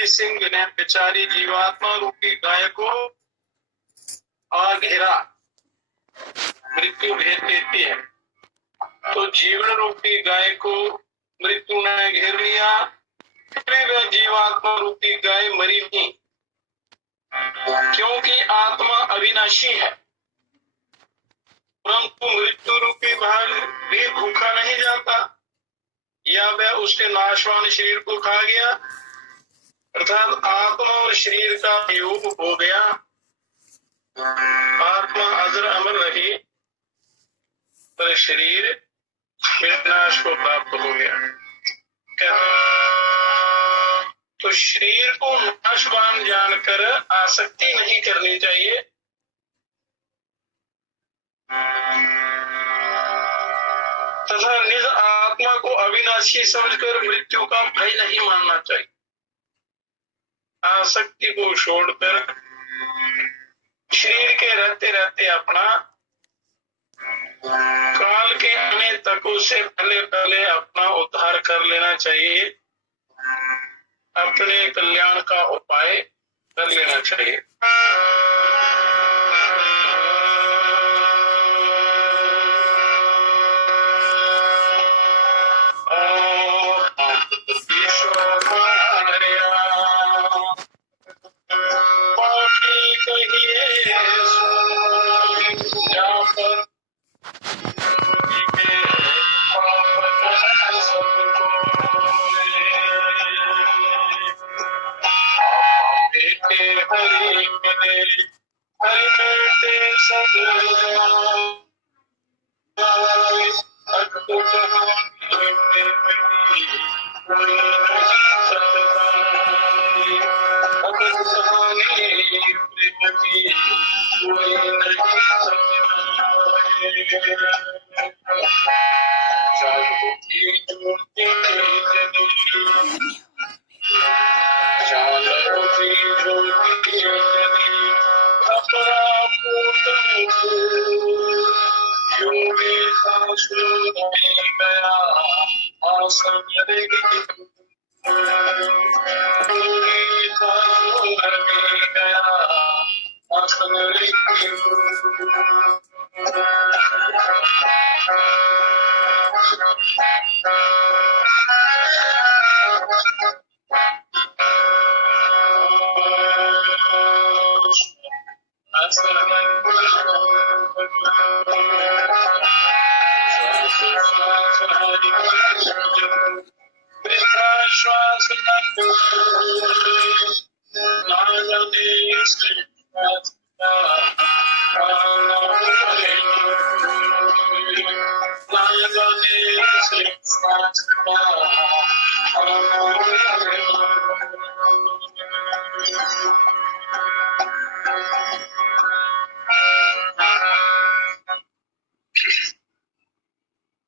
के सिंह ने बेचारी जीवात्मा रूपी गाय को आ घेरा, मृत्यु घेर देती है। तो जीवन रूपी गाय को मृत्यु ने घेर लिया, फिर वह जीवात्मा रूपी गाय मरी नहीं, क्योंकि आत्मा अविनाशी है। परंतु मृत्यु रूपी भाग भी भूखा नहीं जाता, या वह उसके नाशवान शरीर को खा गया, अर्थात आत्मा और शरीर का योग हो गया। आत्मा अजर अमर रही, पर शरीर विनाश को प्राप्त हो गया। तो शरीर को नाशवान जानकर आसक्ति नहीं करनी चाहिए, तथा निज आत्मा को अविनाशी समझकर मृत्यु का भय नहीं मानना चाहिए। आसक्ति को छोड़कर शरीर के रहते रहते अपना काल के आने तक उससे पहले पहले अपना उद्धार कर लेना चाहिए, अपने कल्याण का उपाय कर लेना चाहिए।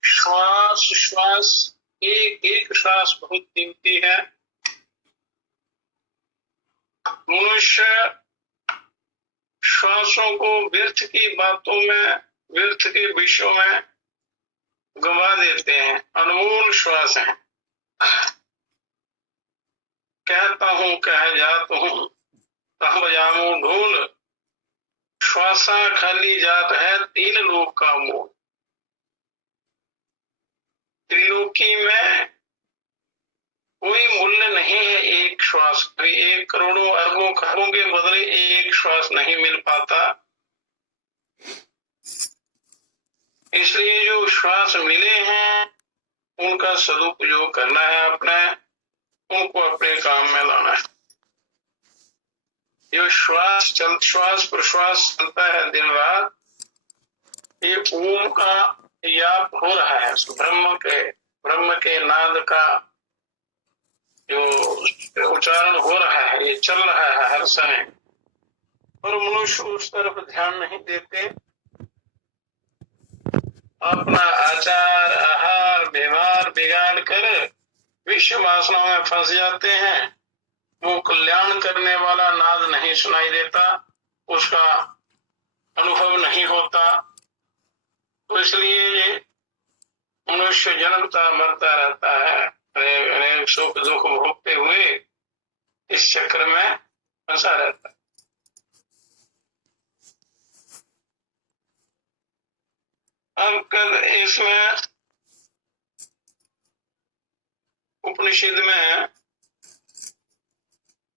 श्वास श्वास, एक एक श्वास बहुत कीमती है। मनुष्य श्वासों को व्यर्थ की बातों में, व्यर्थ के विषयों में गंवा देते हैं। अनमोल श्वास है। कहता हूँ कह जात हूँ कह बजाऊं ढोल, श्वासा खाली जात है तीन लोक का मोल। त्रिलोकी में कोई मूल्य नहीं है एक श्वास का। 1 करोड़ों अरबों खरबों के बदले एक श्वास नहीं मिल पाता। इसलिए जो श्वास मिले हैं उनका सदुपयोग करना है, उनको अपने काम में लाना है। जो श्वास प्रश्वास चलता है दिन रात, ये ओम का याप हो रहा है। ब्रह्म के नाद का जो उच्चारण हो रहा है, ये चल रहा है हर समय, और मनुष्य उस तरफ ध्यान नहीं देते। अपना आचार आहार व्यवहार बिगाड़ कर विश्व वासना में फंस जाते हैं। वो कल्याण करने वाला नाद नहीं सुनाई देता, उसका अनुभव नहीं होता। तो इसलिए मनुष्य जन्मता मरता रहता है, अनेक सुख दुख भोगते हुए इस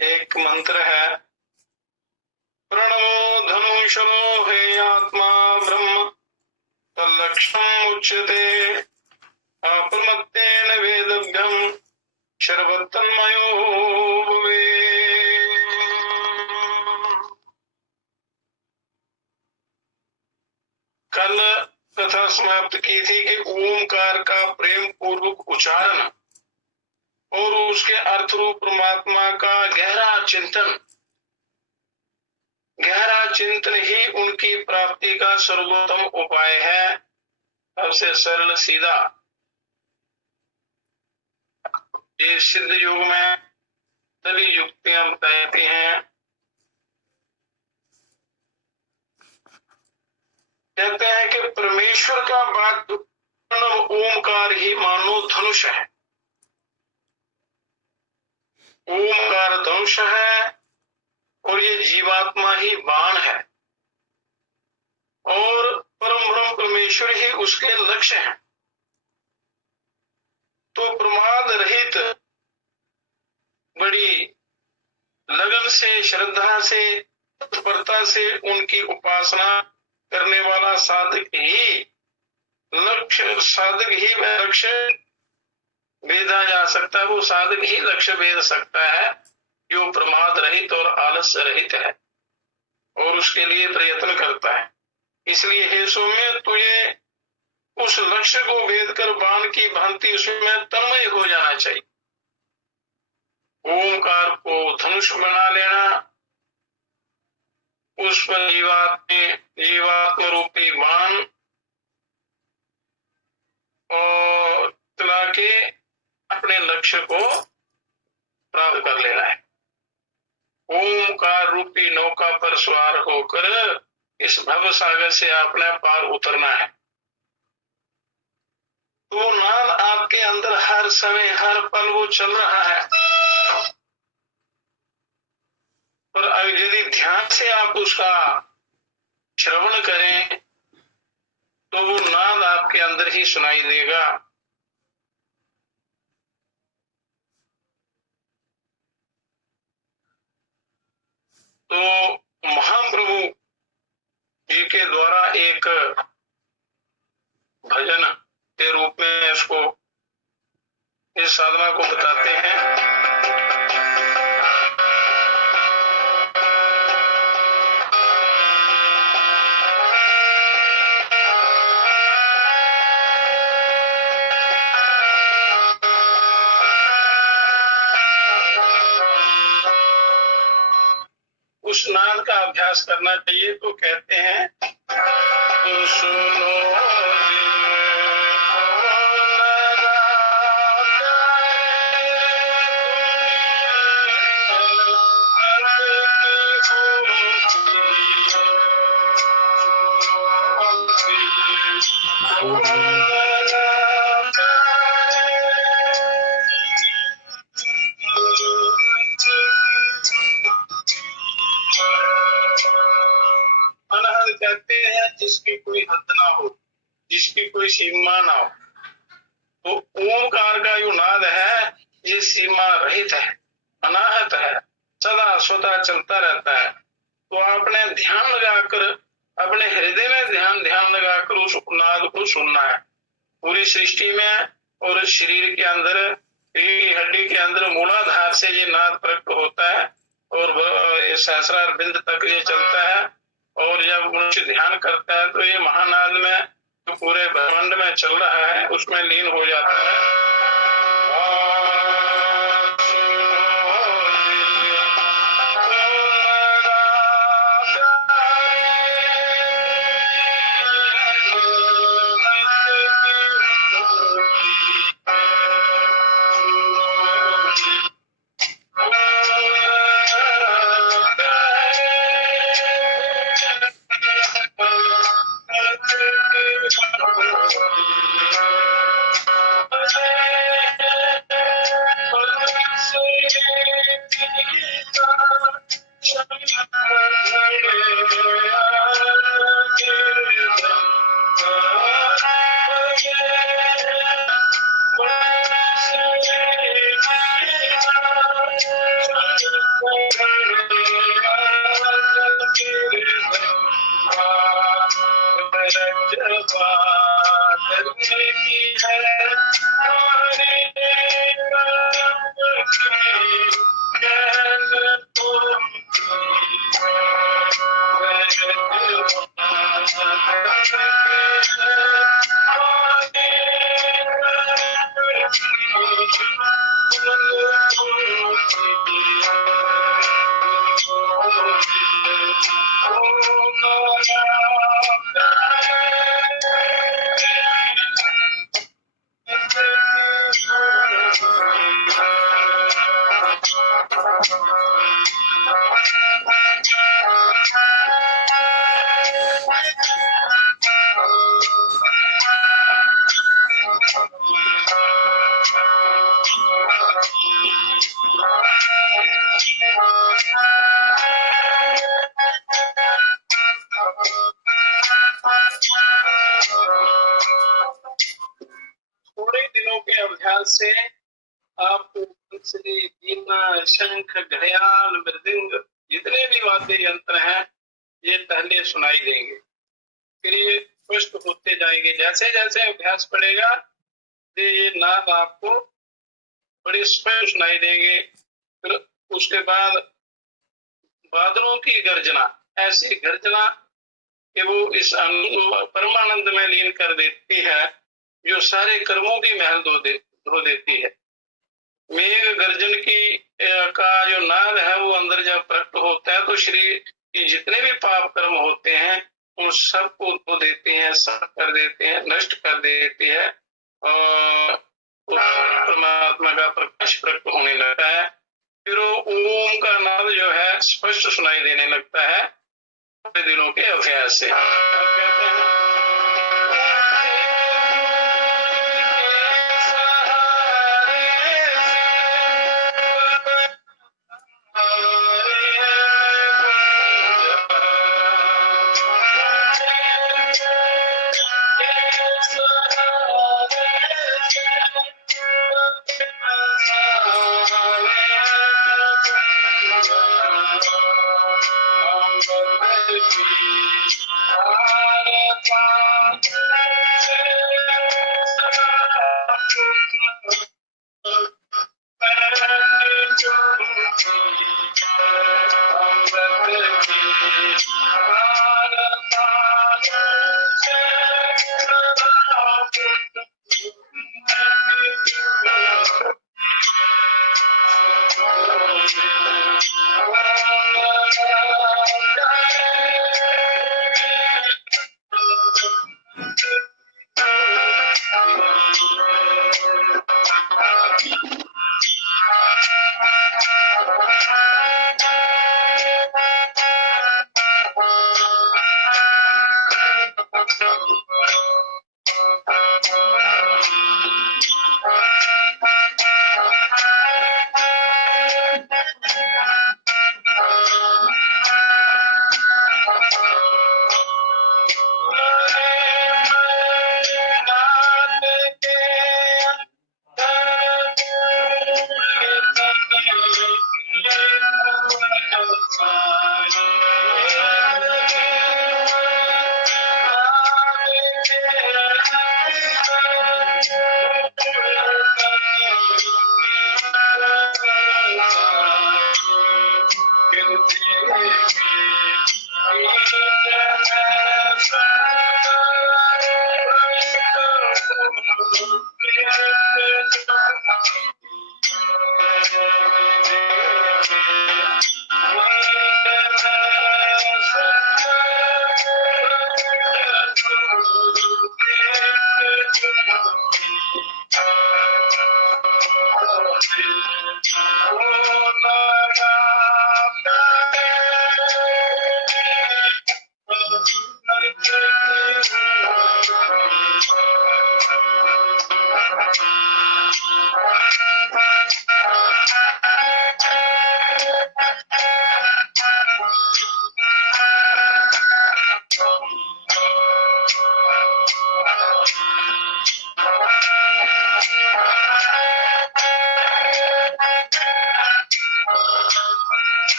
एक मंत्र है, प्रणवो धनुषरो हे आत्मा ब्रह्म तल्लक्षणम् उच्यते अप्रमत्तेन वेदभ्यं शर्वतन्मयो भवेत्। कल कथा समाप्त की थी कि ओमकार का प्रेम पूर्वक उच्चारण और उसके अर्थ रूप परमात्मा का गहरा चिंतन ही उनकी प्राप्ति का सर्वोत्तम उपाय है, सबसे सरल सीधा। ये सिद्ध युग में सभी युक्तियां बताती हैं। कहते हैं कि परमेश्वर का वाक्य ओमकार ही मानो धनुष है। ओमकार धनुष है और ये जीवात्मा ही बाण है और परम ब्रह्म परमेश्वर ही उसके लक्ष्य हैं। तो प्रमाद रहित बड़ी लगन से, श्रद्धा से, तत्परता से उनकी उपासना करने वाला साधक ही लक्ष्य भेदा जा सकता है। वो साधक ही लक्ष्य भेद सकता है जो प्रमाद रहित और आलस्य रहित है और उसके लिए प्रयत्न करता है। इसलिए हे सौम्य, तुझे उस लक्ष्य को भेद कर बाण की भांति उसमें तन्मय हो जाना चाहिए। ओमकार को धनुष बना लेना, उस पर जीवात्म रूपी बाण और चला के अपने लक्ष्य को प्राप्त कर लेना है। ओमकार रूपी नौका पर सवार होकर इस भव सागर से अपने पार उतरना है। तो नाद आपके अंदर हर समय हर पल वो चल रहा है, पर यदि ध्यान से आप उसका श्रवण करें तो वो नाद आपके अंदर ही सुनाई देगा। तो महाप्रभु जी के द्वारा एक भजन के रूप में इसको, इस साधना को बताते हैं। उस नाद का अभ्यास करना चाहिए। तो कहते हैं, तो सुनो कहते हैं जिसकी कोई हद ना हो, जिसकी कोई सीमा ना हो। तो ओमकार का जो नाद है ये सीमा रहित है, अनाहत है, सदा स्वतः चलता रहता है। तो आपने ध्यान लगाकर, अपने हृदय में ध्यान लगाकर उस नाद को सुनना है। पूरी सृष्टि में और शरीर के अंदर, हड्डी के अंदर मूलाधार से ये नाद प्रकट होता है और सहस्रार बिंद तक ये चलता है। और जब मनुष्य ध्यान करता है तो ये महानाद में जो पूरे ब्रह्मांड में चल रहा है उसमें लीन हो जाता है। थोड़े दिनों के अभ्यास से आपको बंसरी, वीणा, शंख, घड़ियाल, मृदंग जितने भी वाद्य यंत्र हैं ये पहले सुनाई देंगे, फिर ये स्पष्ट होते जाएंगे। जैसे जैसे अभ्यास बढ़ेगा तो ये नाद आपको बड़े स्पष्ट सुनाई देंगे। फिर उसके बाद बादलों की गर्जना, ऐसी गर्जना कि वो इस परमानंद में लीन कर देती है जो सारे कर्मों की महल धो देती है। मेघ गर्जन का जो नाद है वो अंदर जब प्रकट होता है तो शरीर के जितने भी पाप कर्म होते हैं उन सबको धो देते हैं, साफ कर देते हैं, नष्ट कर देते हैं और परमात्मा का प्रकाश प्रकट होने लगता है। फिर वो ओम का नाद जो है स्पष्ट सुनाई देने लगता है थोड़े दिनों के अभ्यास से। कहते हैं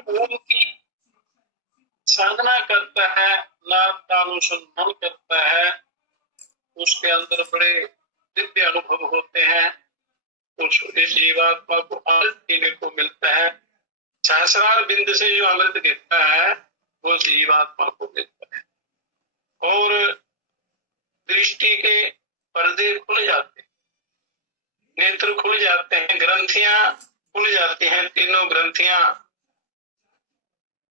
ओम की साधना करता है, नाद का अनुसंधान करता है, उसके अंदर बड़े दिव्य अनुभव होते हैं। उस इस जीवात्मा को अमृत पीने को मिलता है। सहस्रार बिंद से जो अमृत गिरता है वो जीवात्मा को मिलता है और दृष्टि के पर्दे खुल जाते हैं, नेत्र खुल जाते हैं, ग्रंथियां खुल जाती हैं। तीनों ग्रंथियां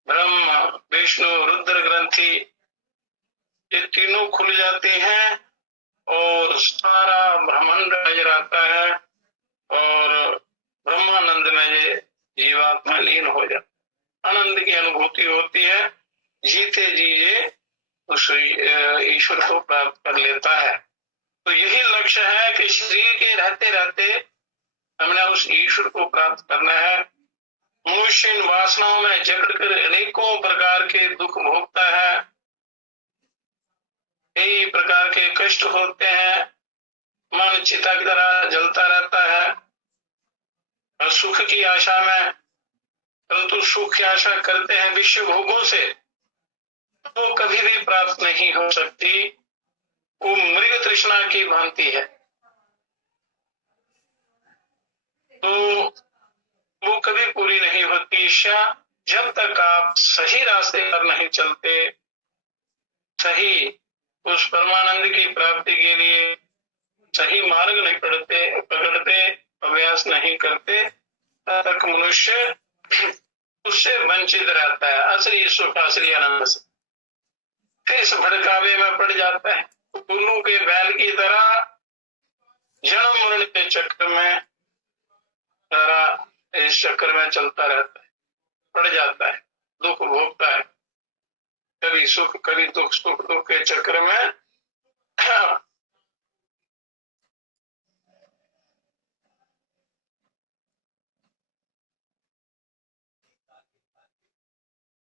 ब्रह्म विष्णु रुद्र ग्रंथि, ये तीनों खुल जाते हैं और सारा ब्रह्मांड नजर आता है और ब्रह्मानंद में ये जीवात्मा लीन हो जाता है। आनंद की अनुभूति होती है, जीते जी ये उस ईश्वर को प्राप्त कर लेता है। तो यही लक्ष्य है कि शरीर के रहते रहते हमने उस ईश्वर को प्राप्त करना है। मनुष्य इन वासनाओं में जकड़कर अनेकों प्रकार के दुख भोगता है, कई प्रकार के कष्ट होते हैं, मन चिता की तरह जलता रहता है और सुख की आशा में, परंतु सुख की आशा करते हैं विश्व भोगों से, वो कभी भी प्राप्त नहीं हो सकती। वो मृग तृष्णा की भांति है, तो वो कभी पूरी नहीं होती इच्छा जब तक आप सही रास्ते पर नहीं चलते, सही उस परमानंद की प्राप्ति के लिए सही मार्ग नहीं पकड़ते, अभ्यास नहीं करते, तब तक मनुष्य उससे वंचित रहता है, असली सुख असली आनंद से। फिर इस भड़कावे में पड़ जाता है, उल्लू के बैल की तरह जन्म मरण के चक्र में, सारा इस चक्कर में चलता रहता है, पड़ जाता है, दुख भोगता है, कभी सुख कभी दुख, सुख दुख के चक्र में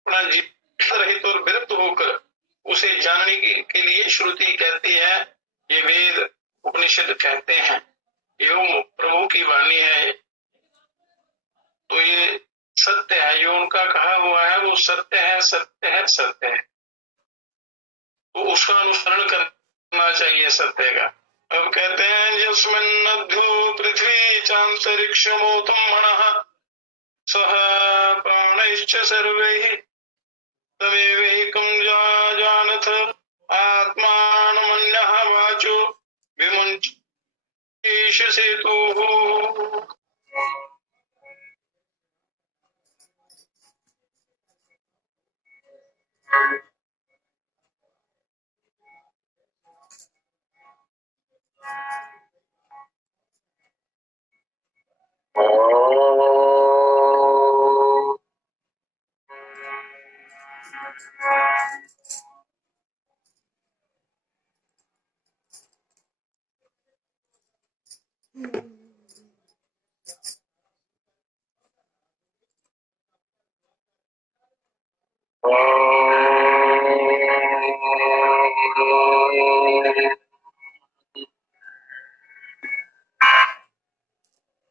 अपना जीवन रहित और विरक्त होकर उसे जानने के लिए श्रुति कहती है, ये वेद उपनिषद कहते हैं, एवं प्रभु की वाणी है, तो ये सत्य है, जो उनका कहा हुआ है वो सत्य है, सत्य है, सत्य है। तो उसका अनुसरण करना चाहिए सत्य का। अब कहते हैं यस्मिन्नद्धो पृथ्वी चांतरिक्षमोतम मनः सह प्राणैश्च सर्वैः तमेवैकं जानथ आत्मानमन्यः वाचो विमुञ्चेष सेतुः।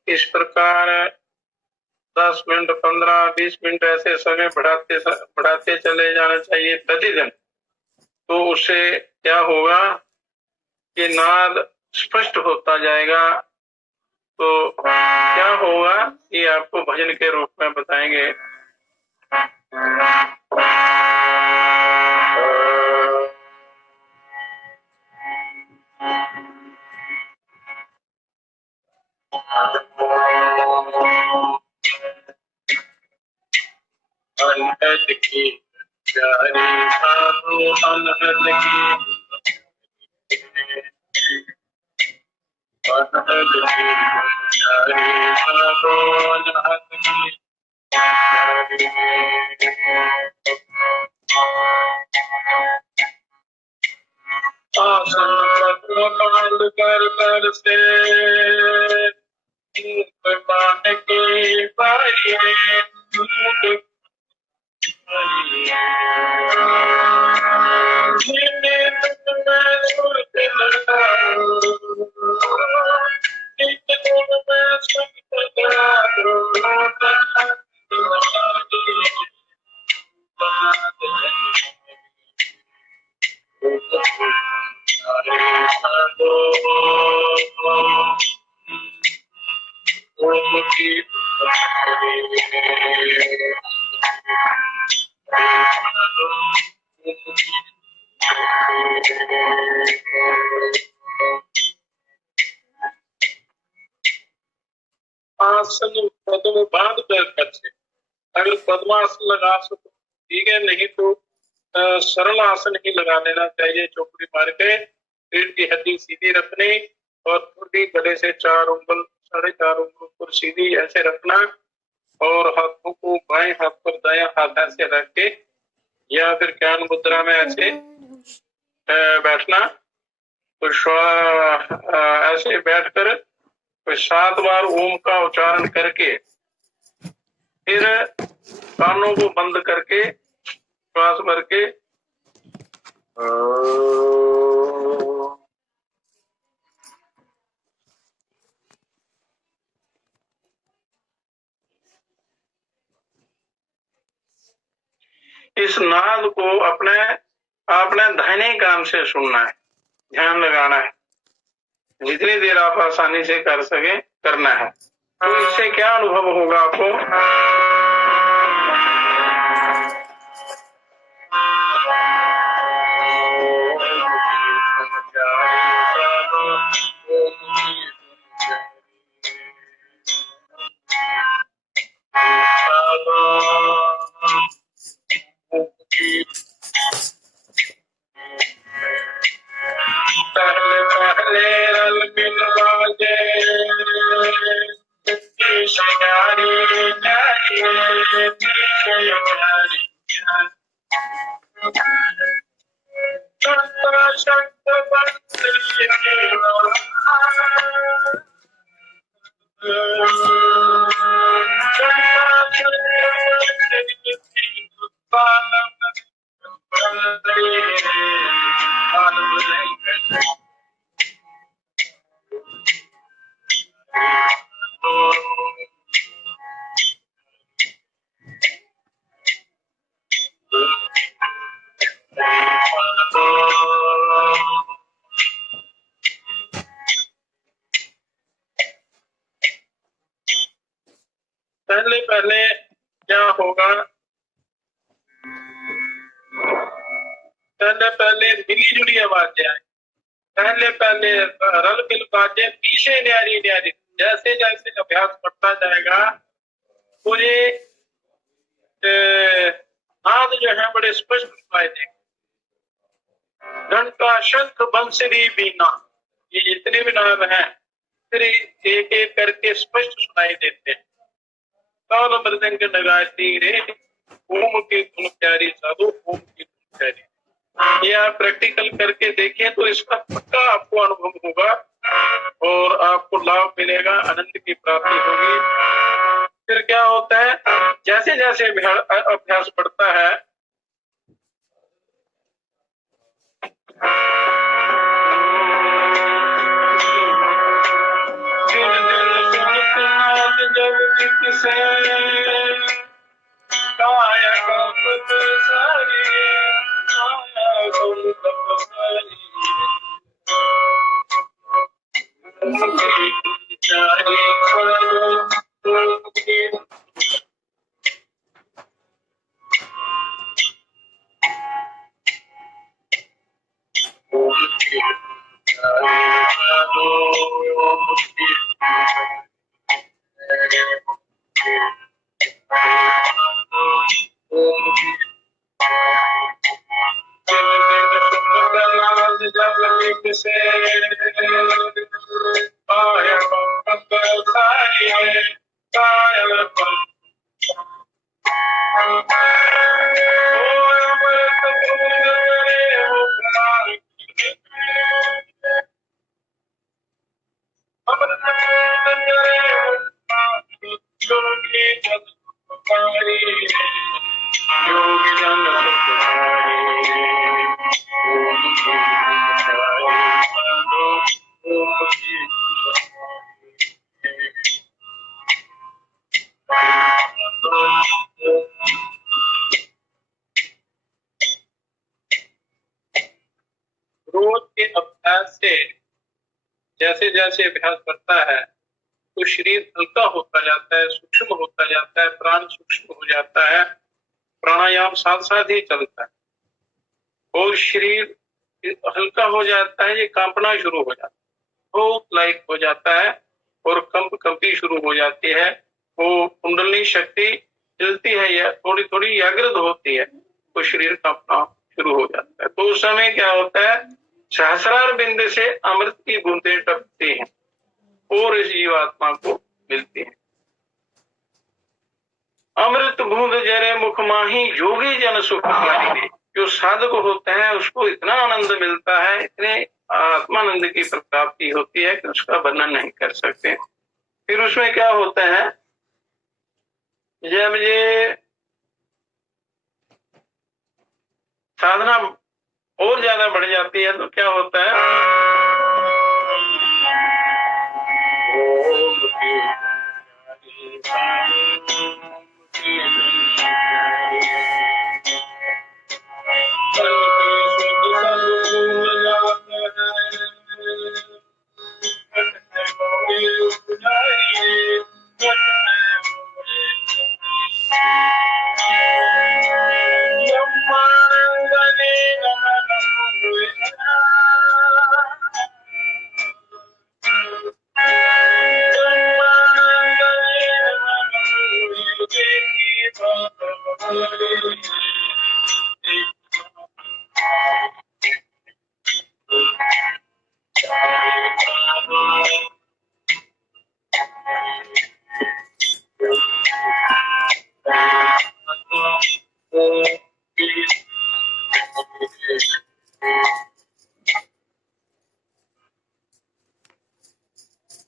इस प्रकार 10 मिनट 15-20 मिनट ऐसे समय बढ़ाते चले जाना चाहिए प्रतिदिन। तो उससे क्या होगा कि नाद स्पष्ट होता जाएगा। तो क्या होगा ये आपको भजन के रूप में बताएंगे। अनहद की प्यारी साधु अनहद की, अनहद की प्यारी साधु अनहद की, आसन पद्म कांड कर कर से पान के पाए ओम की आसन पद्म बांध कर करके, अगर पद्मासन लगा सको ठीक है, नहीं तो सरल आसन ही लगा लेना चाहिए। चौकड़ी मार के रीढ़ की हड्डी सीधी रखनी और थोड़ी गले से 4 उंगल 4.5 उंगल पर सीधी ऐसे रखना और हाथों को बाएं हाथ पर दायां हाथ ऐसे रख के या फिर ज्ञान मुद्रा में ऐसे बैठना। तो ऐसे बैठकर तो 7 बार ओम का उच्चारण करके फिर कानों को बंद करके श्वास भर के इस नाद को अपने दाहिने कान से सुनना है, ध्यान लगाना है, जितनी देर आप आसानी से कर सके करना है। तो इससे क्या अनुभव होगा आपको? पहले क्या होगा? पहले मिली जुली आवाजें आए, पहले रल मिल बाजें, पीछे न्यारी न्यारी। जैसे जैसे अभ्यास बढ़ता जाएगा तो ये नाद जो है बड़े स्पष्ट सुनाई देंगे। घंटा, शंख, बंसरी, बीना, ये जितने भी नाद हैं फिर एक एक करके स्पष्ट सुनाई देते हैं। ताल मृदंग नगाती रे, ओम की धुन प्यारी साधु, ओम की धुन प्यारी। ये आप प्रैक्टिकल करके देखें तो इसका पक्का आपको अनुभव होगा और आपको लाभ मिलेगा, आनंद की प्राप्ति होगी। फिर क्या होता है, जैसे जैसे अभ्यास बढ़ता है से काया सारी रोज के अभ्यास से जैसे जैसे अभ्यास बढ़ता है तो शरीर हल्का होता जाता है, सूक्ष्म होता जाता है, प्राण सूक्ष्म हो जाता है, प्राणायाम साथ साथ ही चलता है और शरीर हल्का हो जाता है, ये कांपना शुरू हो जाता है, बहुत लाइट हो जाता है और कंपी शुरू हो जाती है। वो कुंडली शक्ति हिलती है या थोड़ी थोड़ी जागृत होती है तो शरीर कांपना शुरू हो जाता है। तो उस समय क्या होता है, सहस्रार बिंद से अमृत की बूंदें टपकती हैं और इस जीवात्मा को मिलती है। अमृत बूंद जरे मुख माही जोगी जन सुख पाएंगे। जो साधक होता है उसको इतना आनंद मिलता है, इतने आत्मानंद की प्राप्ति होती है कि उसका वर्णन नहीं कर सकते। फिर उसमें क्या होता है, जब ये साधना और ज्यादा बढ़ जाती है तो क्या होता है,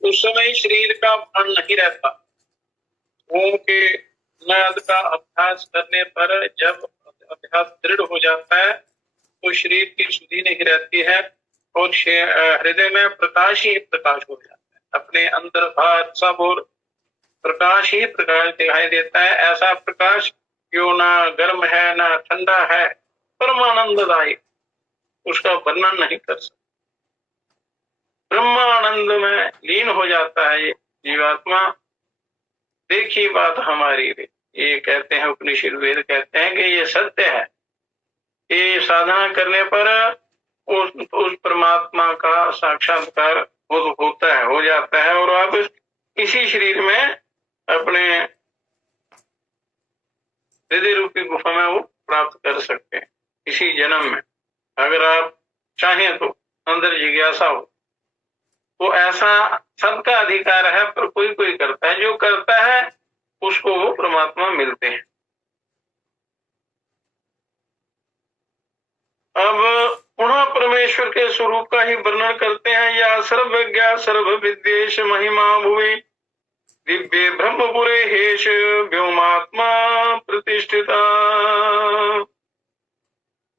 उस समय शरीर का भान नहीं रहता। ओम के नाद का अभ्यास करने पर जब अभ्यास दृढ़ हो जाता है तो शरीर की शुद्धि नहीं रहती है और हृदय में प्रकाश ही प्रकाश हो जाता है। अपने अंदर बाहर सब और प्रकाश ही प्रकाश दिखाई देता है। ऐसा प्रकाश जो ना गर्म है ना ठंडा है, परमानंददायी, उसका वर्णन नहीं कर सकते। ब्रह्मानंद में लीन हो जाता है ये जीवात्मा। देखी बात हमारी भी, ये कहते हैं उपनिषद वेद कहते हैं कि ये सत्य है। ये साधना करने पर उस परमात्मा का साक्षात्कार होता है, हो जाता है और आप इसी शरीर में अपने हृदय रूपी गुफा में वो प्राप्त कर सकते हैं इसी जन्म में। अगर आप चाहें तो अंदर जिज्ञासा हो तो ऐसा सबका अधिकार है, पर कोई कोई करता है। जो करता है उसको वो परमात्मा मिलते हैं। अब पुनः परमेश्वर के स्वरूप का ही वर्णन करते हैं। या सर्वज्ञ सर्व विद्येश महिमा भुवि दिव्य ब्रह्मपुरे हेश व्योमात्मा प्रतिष्ठिता।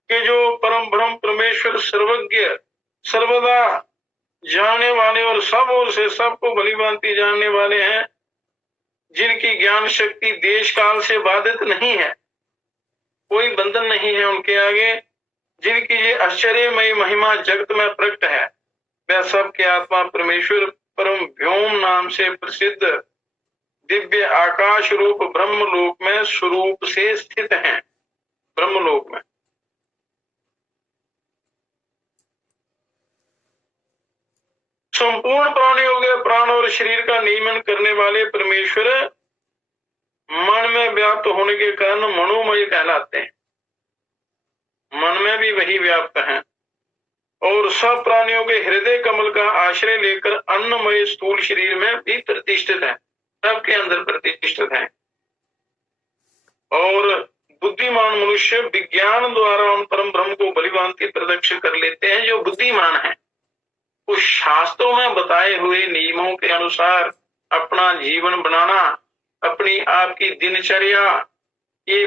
कि जो परम ब्रह्म परमेश्वर सर्वज्ञ, सर्वदा जानने वाले और सब ओर से सबको भलीभांति जानने वाले हैं, जिनकी ज्ञान शक्ति देश काल से बाधित नहीं है, कोई बंधन नहीं है उनके आगे, जिनकी ये आश्चर्यमयी महिमा जगत में प्रकट है, वह सबके आत्मा परमेश्वर परम व्योम नाम से प्रसिद्ध दिव्य आकाश रूप ब्रह्मलोक में स्वरूप से स्थित हैं। ब्रह्मलोक में संपूर्ण प्राणियों के प्राण और शरीर का नियमन करने वाले परमेश्वर मन में व्याप्त होने के कारण मनोमय कहलाते हैं। मन में भी वही व्याप्त हैं और सब प्राणियों के हृदय कमल का आश्रय लेकर अन्नमय स्थूल शरीर में भी प्रतिष्ठित है, सबके अंदर प्रतिष्ठित है। और बुद्धिमान मनुष्य विज्ञान द्वारा उन परम ब्रह्म को भलीभांति प्रत्यक्ष कर लेते हैं। जो बुद्धिमान है उस शास्त्रों में बताए हुए नियमों के अनुसार अपना जीवन बनाना, अपनी आपकी दिनचर्या, ये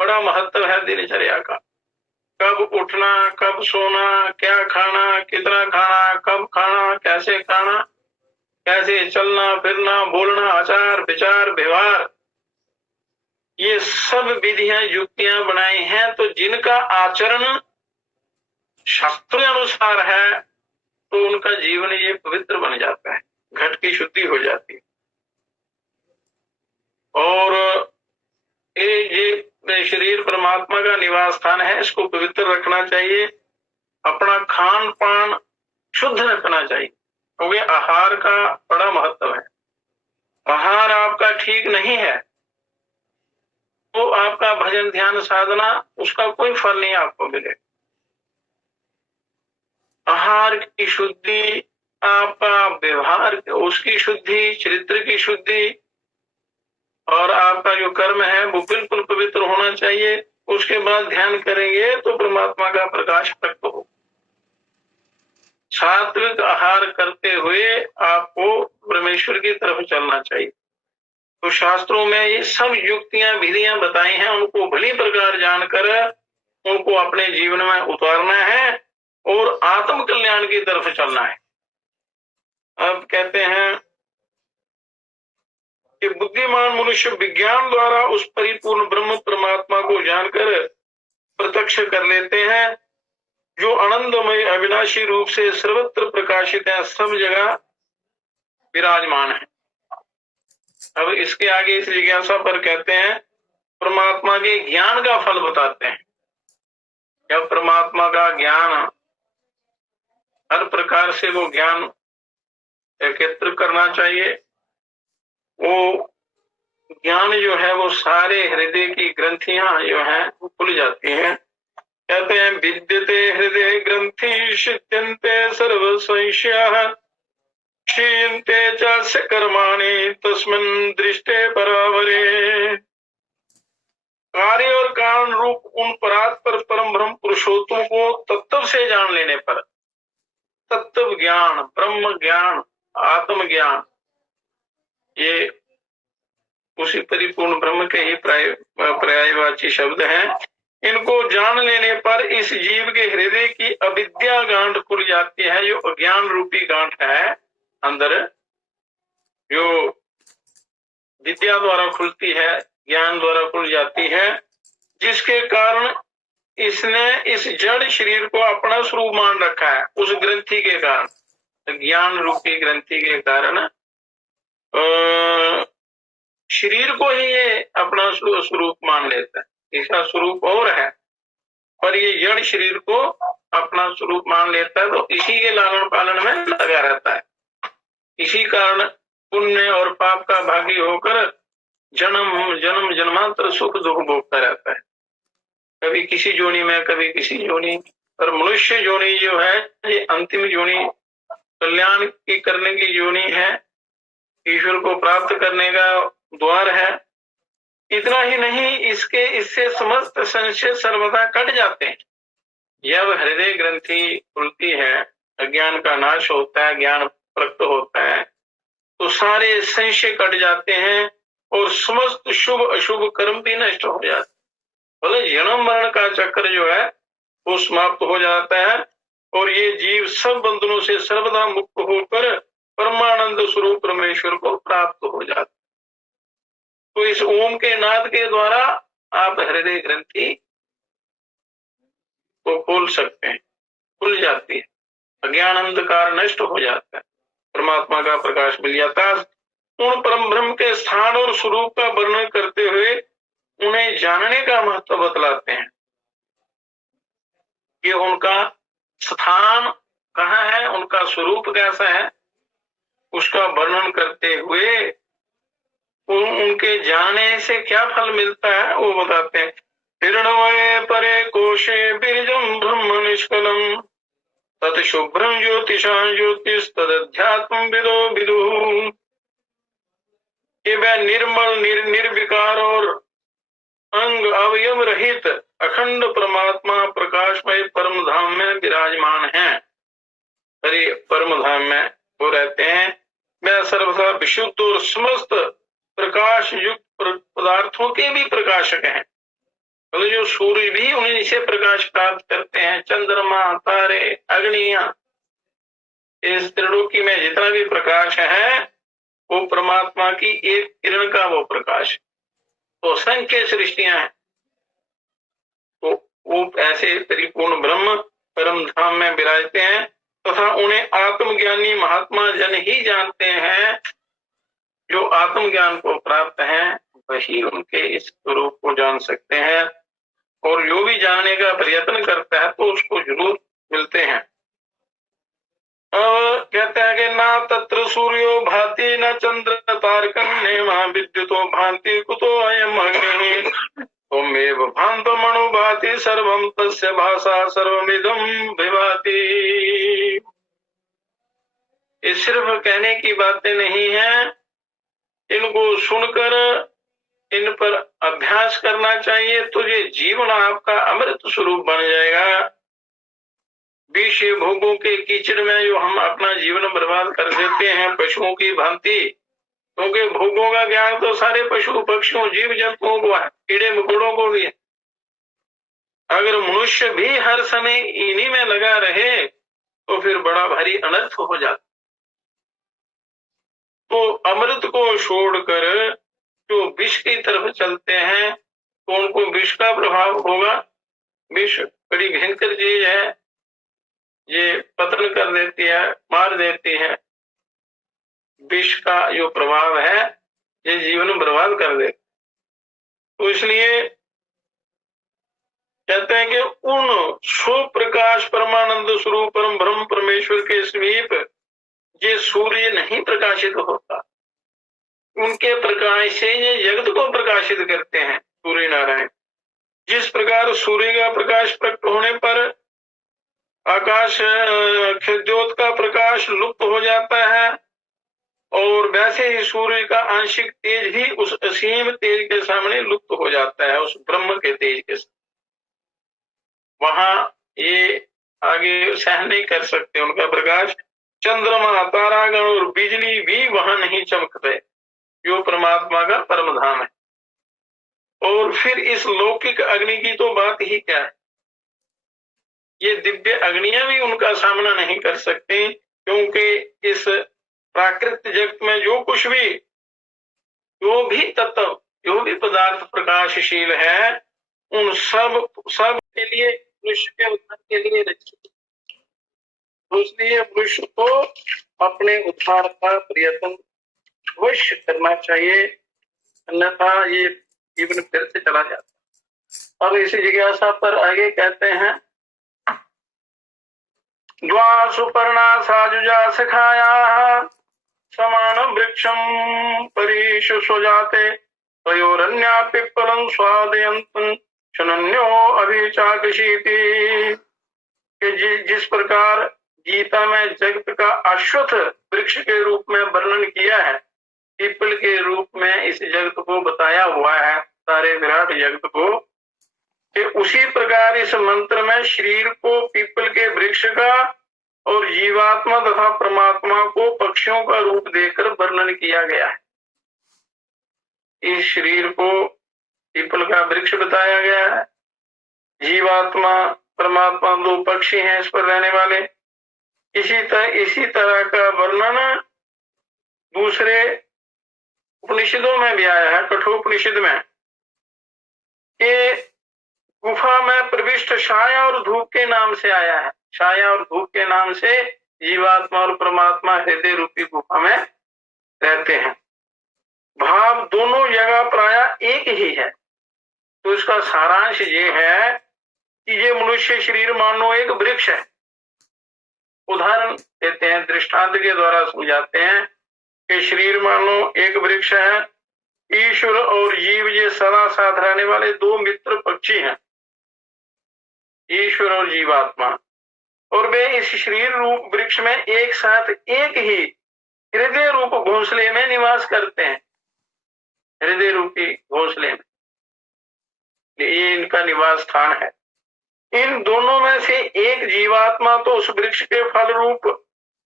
बड़ा महत्व है दिनचर्या का। कब उठना, कब सोना, क्या खाना, कितना खाना, कब खाना, कैसे खाना, कैसे चलना फिरना, बोलना, आचार विचार व्यवहार, ये सब विधियां युक्तियां बनाई हैं। तो जिनका आचरण शास्त्र अनुसार है तो उनका जीवन ये पवित्र बन जाता है, घट की शुद्धि हो जाती है। और ये शरीर परमात्मा का निवास स्थान है, इसको पवित्र रखना चाहिए। अपना खान पान शुद्ध रखना चाहिए, क्योंकि आहार का बड़ा महत्व है। आहार आपका ठीक नहीं है तो आपका भजन ध्यान साधना उसका कोई फल नहीं आपको मिलेगा। आहार की शुद्धि, आपका व्यवहार उसकी शुद्धि, चरित्र की शुद्धि, और आपका जो कर्म है वो बिल्कुल पवित्र होना चाहिए। उसके बाद ध्यान करेंगे तो परमात्मा का प्रकाश प्रकट हो। सात्विक आहार करते हुए आपको परमेश्वर की तरफ चलना चाहिए। तो शास्त्रों में ये सब युक्तियां विधियां बताई हैं, उनको भली प्रकार जानकर उनको अपने जीवन में उतारना है और आत्म कल्याण की तरफ चलना है। अब कहते हैं कि बुद्धिमान मनुष्य विज्ञान द्वारा उस परिपूर्ण ब्रह्म परमात्मा को जानकर प्रत्यक्ष कर लेते हैं, जो आनंदमय अविनाशी रूप से सर्वत्र प्रकाशित है, सब जगह विराजमान है। अब इसके आगे इस जिज्ञासा पर कहते हैं परमात्मा के ज्ञान का फल बताते हैं। जब परमात्मा का ज्ञान, हर प्रकार से वो ज्ञान एकत्र करना चाहिए। वो ज्ञान जो है वो सारे हृदय की ग्रंथियां जो है वो खुल जाती हैं। कहते हैं विद्यते हृदय ग्रंथि शित्यन्ते सर्व संशयाः क्षीयन्ते च कर्माणि तस्मिन् दृष्टे परावरे। कार्य और कारण रूप उन परात्पर परम ब्रह्म पुरुषोत्तम को तत्व से जान लेने पर, तत्व ज्ञान, ब्रह्म ज्ञान, आत्म ज्ञान, ये उसी परिपूर्ण ब्रह्म के ही पर्यायवाची शब्द हैं। इनको जान लेने पर इस जीव के हृदय की अविद्या गांठ खुल जाती है, जो अज्ञान रूपी गांठ है अंदर, जो विद्या द्वारा खुलती है, ज्ञान द्वारा खुल जाती है, जिसके कारण इसने इस जड़ शरीर को अपना स्वरूप मान रखा है। उस ग्रंथि के कारण, ज्ञान रूपी ग्रंथि के कारण शरीर को ही ये अपना स्वरूप मान लेता है। इसका स्वरूप और है, पर ये जड़ शरीर को अपना स्वरूप मान लेता है, तो इसी के लालन पालन में लगा रहता है। इसी कारण पुण्य और पाप का भागी होकर जन्म जन्म जन्मांतर सुख दुख भोगता रहता है, कभी किसी जोनी में कभी किसी जोनी। पर मनुष्य जोनी जो है ये अंतिम जोनी, कल्याण की करने की जोनी है, ईश्वर को प्राप्त करने का द्वार है। इतना ही नहीं, इससे समस्त संशय सर्वदा कट जाते हैं। जब हृदय ग्रंथि खुलती है, अज्ञान का नाश होता है, ज्ञान प्रकट होता है, तो सारे संशय कट जाते हैं और समस्त शुभ अशुभ कर्म भी नष्ट हो जाते हैं। बोले जन्म मरण का चक्र जो है वो समाप्त हो जाता है और ये जीव सब बंधनों से सर्वदा मुक्त होकर परमानंद स्वरूप परमेश्वर को प्राप्त हो जाता है। तो इस ओम के नाद के द्वारा आप हृदय ग्रंथि को खोल सकते हैं, खुल जाती है, अज्ञान अंधकार नष्ट हो जाता है, परमात्मा का प्रकाश मिल जाता है। उन परम ब्रह्म के स्थान और स्वरूप का वर्णन करते हुए उन्हें जानने का महत्व बतलाते हैं कि उनका स्थान कहाँ है, उनका स्वरूप कैसा है, उसका वर्णन करते हुए उनके जाने से क्या फल मिलता है वो बताते हैं। हिरण्मये परे कोशे बीजं ब्रह्म निष्कलम् तत् शुभ्रं ज्योतिषां ज्योतिस्तदध्यात्म विदो विदुः। कि वह निर्मल निर्विकार और अंग अवयव रहित अखंड परमात्मा प्रकाशमय परम धाम में विराजमान है। अरे परम धाम में वो रहते हैं। वह सर्वथा विशुद्ध और समस्त प्रकाश युक्त पदार्थों के भी प्रकाशक हैं। तो जो सूर्य भी उन्हीं से प्रकाश प्राप्त करते हैं, चंद्रमा, तारे, अग्नियां, इस त्रिलोकी में जितना भी प्रकाश है वो परमात्मा की एक किरण का वो प्रकाश। तो असंख्य सृष्टियां हैं, तो वो ऐसे परिपूर्ण ब्रह्म परम धाम में विराजते हैं। तथा उन्हें आत्मज्ञानी महात्मा जन ही जानते हैं। जो आत्मज्ञान को प्राप्त हैं वही उनके इस स्वरूप को जान सकते हैं, और जो भी जानने का प्रयत्न करता है तो उसको जरूर मिलते हैं। और कहते हैं कि ना तत्र सूर्यो भाति न चंद्र तारकन्येमा विद्युतो भांति कुतो अयम अग्निः त्वमेव भान्तो मनो भाति सर्वं तस्य भाषा सर्वमिदं विभाति। ये सिर्फ कहने की बातें नहीं है, इनको सुनकर इन पर अभ्यास करना चाहिए तो ये जीवन आपका अमृत स्वरूप बन जाएगा। विषय भोगों के कीचड़ में जो हम अपना जीवन बर्बाद कर देते हैं पशुओं की भांति, क्योंकि भोगों का ज्ञान तो सारे पशु पक्षियों जीव जंतुओं को है, कीड़े मकोड़ों को भी है। अगर मनुष्य भी हर समय इन्हीं में लगा रहे तो फिर बड़ा भारी अनर्थ हो जाता। तो अमृत को छोड़कर जो विष की तरफ चलते हैं तो उनको विष का प्रभाव होगा। विष बड़ी भयंकर चीज है, ये पतन कर देती है, मार देती है। विष का जो प्रभाव है ये जीवन बर्बाद कर देता। तो इसलिए कहते हैं कि उन स्वप्रकाश परमानंद स्वरूप परम ब्रह्म परमेश्वर के समीप ये सूर्य नहीं प्रकाशित होता, उनके प्रकाश से ये जगत को प्रकाशित करते हैं सूर्य नारायण। जिस प्रकार सूर्य का प्रकाश प्रकट होने पर आकाश ज्योत का प्रकाश लुप्त हो जाता है, और वैसे ही सूर्य का आंशिक तेज भी उस असीम तेज के सामने लुप्त हो जाता है, उस ब्रह्म के तेज के सामने। वहां ये आगे सहन नहीं कर सकते उनका प्रकाश। चंद्रमा तारागण और बिजली भी वहां नहीं चमकते, जो परमात्मा का परम धाम है। और फिर इस लौकिक अग्नि की तो बात ही क्या है, ये दिव्य अग्नियां भी उनका सामना नहीं कर सकती, क्योंकि इस प्राकृतिक जगत में जो कुछ भी, जो भी तत्व, जो भी पदार्थ प्रकाशशील है, उन सब के लिए, मनुष्य के उद्धार के लिए रचित। तो इसलिए मनुष्य को अपने उद्धार का प्रयत्न अवश्य करना चाहिए, अन्यथा ये जीवन फिर से चला जाता। अब इसी जिज्ञासा पर आगे कहते हैं, द्वा सुपर्णा साजुजा सखाया समान वृक्षम परीश सुजाते तयोरन्या पिप्पलं स्वादयन्तं शनन्यो अभिचाकशीति। जिस प्रकार गीता में जगत का अश्वत्थ वृक्ष के रूप में वर्णन किया है, पीपल के रूप में इस जगत को बताया हुआ है, सारे विराट जगत को, कि उसी प्रकार इस मंत्र में शरीर को पीपल के वृक्ष का और जीवात्मा तथा परमात्मा को पक्षियों का रूप देकर वर्णन किया गया है। इस शरीर को पीपल का वृक्ष बताया गया है, जीवात्मा परमात्मा दो पक्षी हैं इस पर रहने वाले। इसी तरह का वर्णन दूसरे उपनिषदों में भी आया है, कठोपनिषद में, कि गुफा में प्रविष्ट छाया और धूप के नाम से आया है। छाया और धूप के नाम से जीवात्मा और परमात्मा हृदय रूपी गुफा में रहते हैं। भाव दोनों जगह प्राय एक ही है। तो इसका सारांश ये है कि ये मनुष्य शरीर मानो एक वृक्ष है। उदाहरण देते हैं, दृष्टांत के द्वारा समझाते हैं कि शरीर मानो एक वृक्ष है। ईश्वर और जीव ये सदा साथ रहने वाले दो मित्र पक्षी हैं, ईश्वर और जीवात्मा, और वे इस शरीर रूप वृक्ष में एक साथ एक ही हृदय रूप घोंसले में निवास करते हैं। हृदय रूपी घोंसले में ये इनका निवास स्थान है। इन दोनों में से एक जीवात्मा तो उस वृक्ष के फल रूप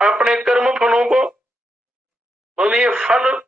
अपने कर्म फलों को, तो ये फल